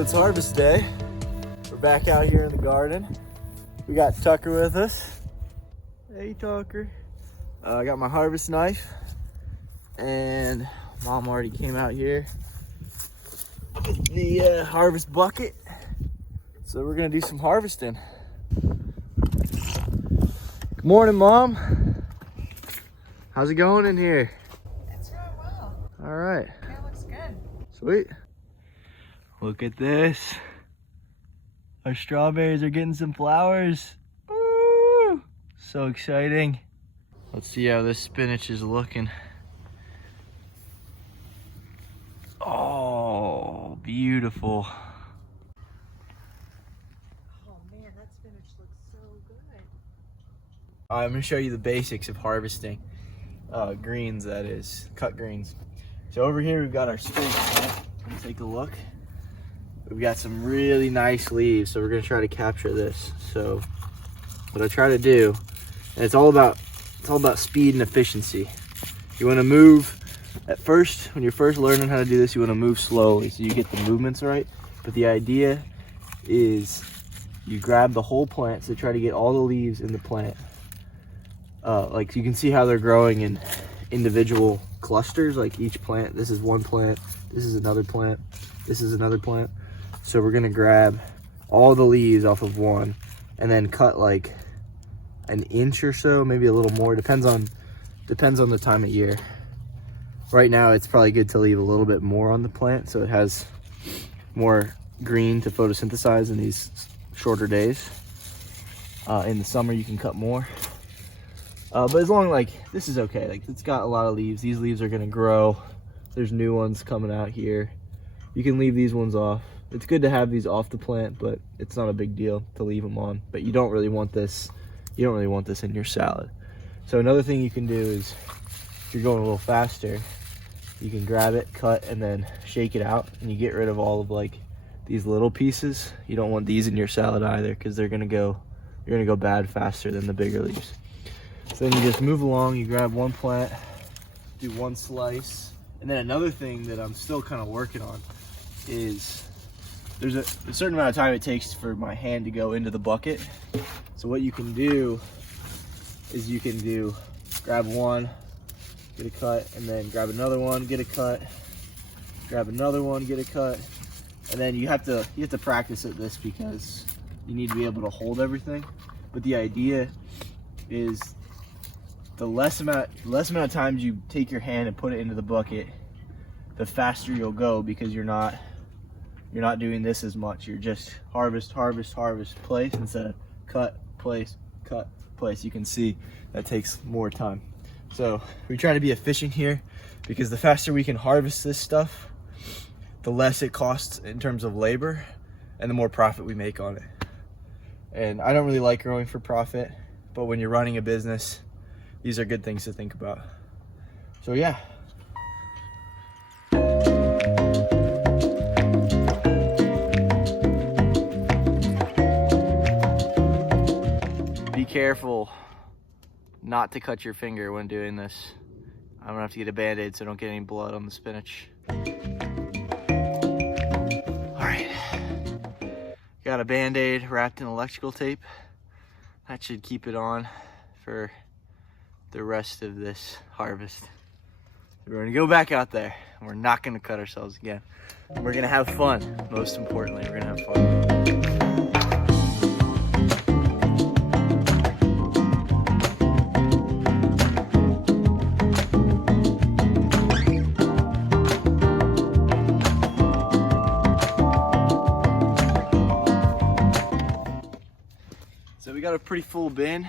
So it's harvest day. We're back out here in the garden. We got Tucker with us. Hey, Tucker. I got my harvest knife, and Mom already came out here with the harvest bucket. So we're gonna do some harvesting. Good morning, Mom. How's it going in here? It's going well. All right. It looks good. Sweet. Look at this. Our strawberries are getting some flowers. Woo! So exciting. Let's see how this spinach is looking. Oh, beautiful. Oh man, that spinach looks so good. I'm gonna show you the basics of harvesting greens, that is, cut greens. So over here we've got our spinach plant. Let's take a look. We've got some really nice leaves, so we're gonna try to capture this. So what I try to do, and it's all about speed and efficiency. You wanna move at first, when you're first learning how to do this, you wanna move slowly so you get the movements right. But the idea is you grab the whole plant, so try to get all the leaves in the plant. Like you can see how they're growing in individual clusters, like each plant. This is one plant, this is another plant, this is another plant. So we're gonna grab all the leaves off of one and then cut like an inch or so, maybe a little more, depends on the time of year. Right now it's probably good to leave a little bit more on the plant so it has more green to photosynthesize in these shorter days. In the summer you can cut more. But as long like this is okay, like it's got a lot of leaves. These leaves are gonna grow. There's new ones coming out here. You can leave these ones off. It's good to have these off the plant, but it's not a big deal to leave them on. But you don't really want this. You don't really want this in your salad. So another thing you can do is, if you're going a little faster, you can grab it, cut, and then shake it out, and you get rid of all of like these little pieces. You don't want these in your salad either, because you're gonna go bad faster than the bigger leaves. So then you just move along. You grab one plant, do one slice, and then another thing that I'm still kind of working on is there's a certain amount of time it takes for my hand to go into the bucket. So what you can do is you can grab one, get a cut, and then grab another one, get a cut, grab another one, get a cut, and then you have to practice at this because you need to be able to hold everything. But the idea is the less amount of times you take your hand and put it into the bucket, the faster you'll go, because you're not doing this as much. You're just harvest, harvest, harvest, place, instead of cut, place, cut, place. You can see that takes more time. So we try to be efficient here, because the faster we can harvest this stuff, the less it costs in terms of labor and the more profit we make on it. And I don't really like growing for profit, but when you're running a business, these are good things to think about. So yeah. Be careful not to cut your finger when doing this. I'm gonna have to get a Band-Aid so I don't get any blood on the spinach. All right, got a Band-Aid wrapped in electrical tape. That should keep it on for the rest of this harvest. We're gonna go back out there, and we're not gonna cut ourselves again. We're gonna have fun, most importantly, we're gonna have fun. So we got a pretty full bin.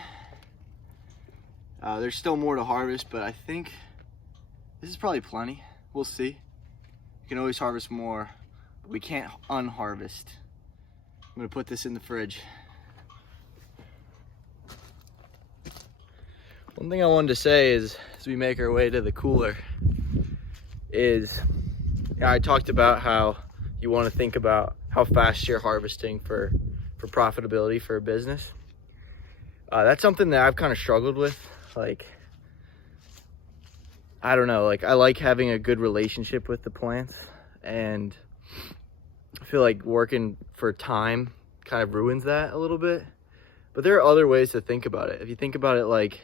There's still more to harvest, but I think this is probably plenty. We'll see. You can always harvest more, but we can't unharvest. I'm gonna put this in the fridge. One thing I wanted to say is, as we make our way to the cooler, is I talked about how you want to think about how fast you're harvesting for profitability for a business. That's something that I've kind of struggled with. Like, I don't know, like I like having a good relationship with the plants, and I feel like working for time kind of ruins that a little bit. But there are other ways to think about it. If you think about it like,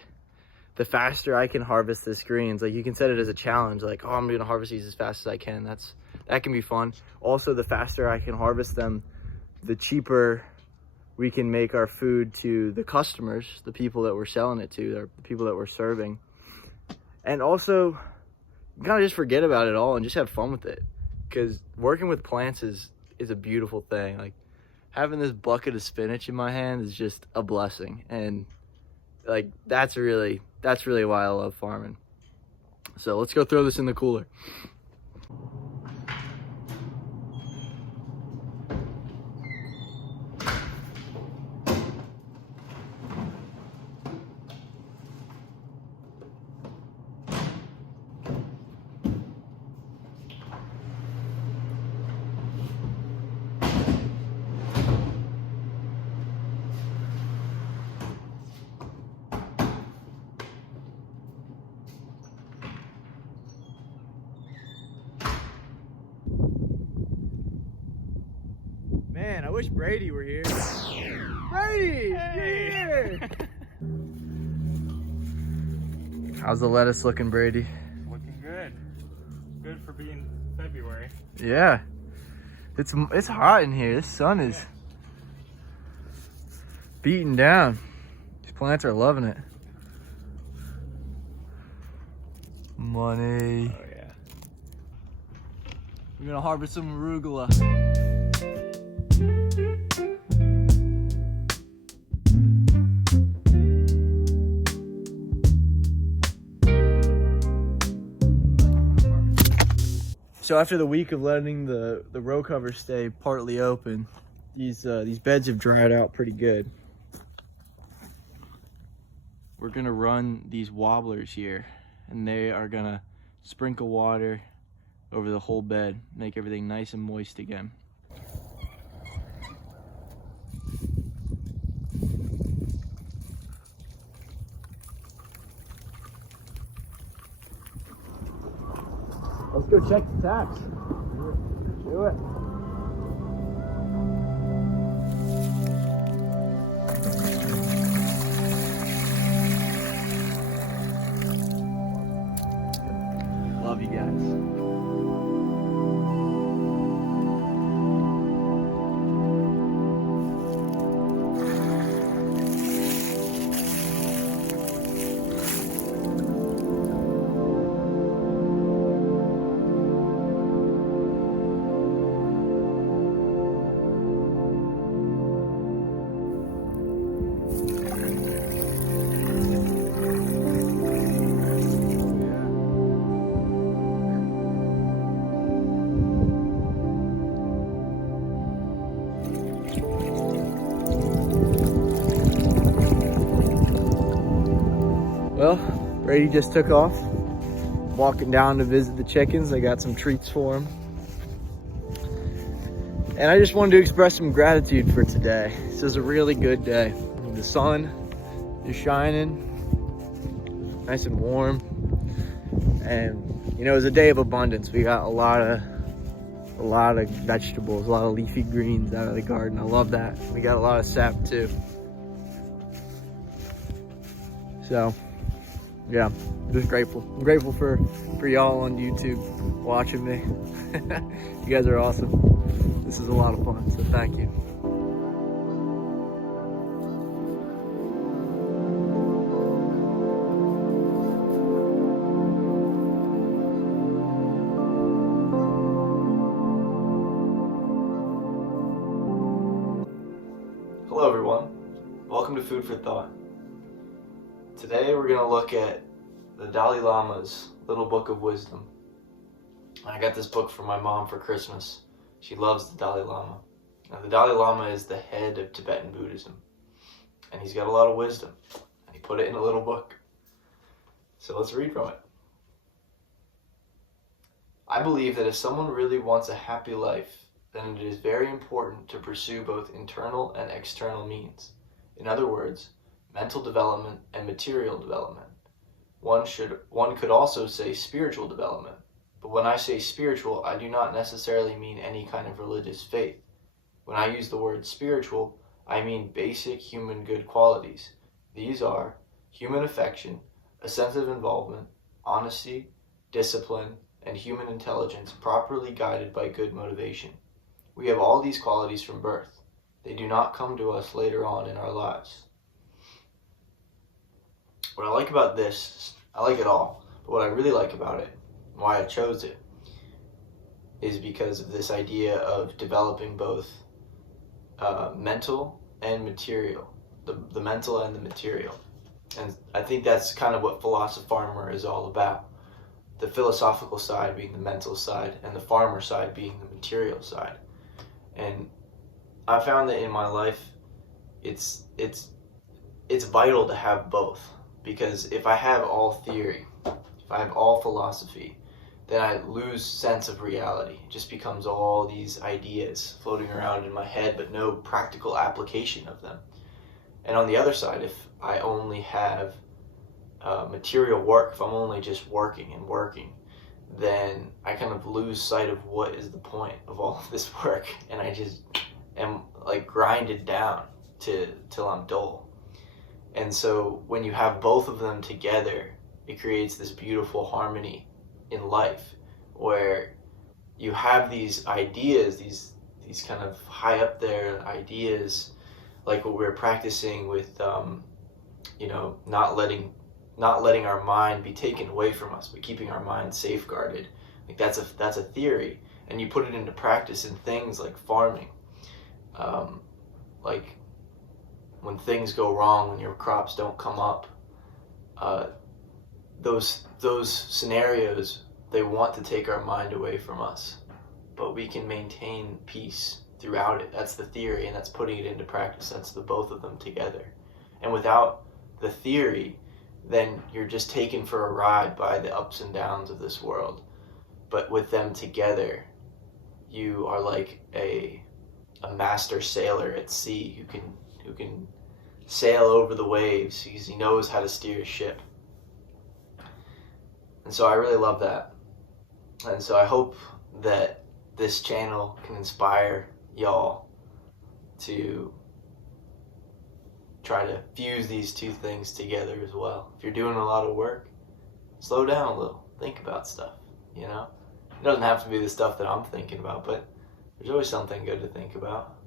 the faster I can harvest this greens, like you can set it as a challenge, like, oh, I'm gonna harvest these as fast as I can. That can be fun. Also, the faster I can harvest them, the cheaper we can make our food to the customers, the people that we're selling it to, the people that we're serving. And also, you kind of just forget about it all and just have fun with it. Because working with plants is a beautiful thing. Like, having this bucket of spinach in my hand is just a blessing. And like, that's really why I love farming. So let's go throw this in the cooler. Man, I wish Brady were here. Brady! Hey. Here! How's the lettuce looking, Brady? Looking good. Good for being February. Yeah. It's hot in here. This sun is beating down. These plants are loving it. Money. Oh yeah. We're gonna harvest some arugula. So after the week of letting the row cover stay partly open, these beds have dried out pretty good. We're gonna run these wobblers here, and they are gonna sprinkle water over the whole bed, make everything nice and moist again. Let's go check the taps. Do it. Love you guys. Well, Brady just took off. Walking down to visit the chickens. I got some treats for him. And I just wanted to express some gratitude for today. This is a really good day. The sun is shining, nice and warm. And you know, it was a day of abundance. We got a lot of vegetables, a lot of leafy greens out of the garden. I love that. We got a lot of sap too. So yeah, just grateful. I'm grateful for y'all on YouTube watching me. You guys are awesome. This is a lot of fun, so thank you. Hello everyone, welcome to Food for Thought. Today we're going to look at the Dalai Lama's Little Book of Wisdom. I got this book from my mom for Christmas. She loves the Dalai Lama. Now the Dalai Lama is the head of Tibetan Buddhism, and he's got a lot of wisdom, and he put it in a little book. So let's read from it. I believe that if someone really wants a happy life, then it is very important to pursue both internal and external means. In other words, mental development and material development. One could also say spiritual development, But when I say spiritual, I do not necessarily mean any kind of religious faith. When I use the word spiritual, I mean basic human good qualities. These are human affection, a sense of involvement, honesty, discipline, and human intelligence properly guided by good motivation. We have all these qualities from birth. They do not come to us later on in our lives. What I like about this, I like it all, but what I really like about it, and why I chose it, is because of this idea of developing both mental and material, the mental and the material. And I think that's kind of what Philosopharmer is all about. The philosophical side being the mental side, and the farmer side being the material side. And I found that in my life, it's vital to have both. Because if I have all theory, if I have all philosophy, then I lose sense of reality. It just becomes all these ideas floating around in my head, but no practical application of them. And on the other side, if I only have material work, if I'm only just working and working, then I kind of lose sight of what is the point of all of this work, and I just am like grinded down till I'm dull. And so when you have both of them together, it creates this beautiful harmony in life where you have these ideas, these kind of high up there ideas, like what we're practicing with, not letting our mind be taken away from us, but keeping our mind safeguarded. Like that's a theory, and you put it into practice in things like farming, like when things go wrong, when your crops don't come up, those scenarios, they want to take our mind away from us, but we can maintain peace throughout it. That's the theory, and that's putting it into practice. That's the both of them together. And without the theory, then you're just taken for a ride by the ups and downs of this world. But with them together, you are like a master sailor at sea who can sail over the waves because he knows how to steer his ship. And so I really love that. And so I hope that this channel can inspire y'all to try to fuse these two things together as well. If you're doing a lot of work, slow down a little. Think about stuff, It doesn't have to be the stuff that I'm thinking about, but there's always something good to think about.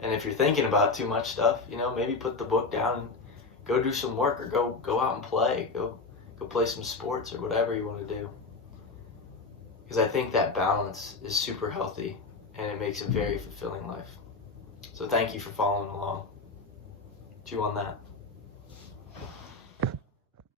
And if you're thinking about too much stuff, maybe put the book down and go do some work, or go out and play. Go play some sports or whatever you want to do. Because I think that balance is super healthy, and it makes a very fulfilling life. So thank you for following along. Chew on that.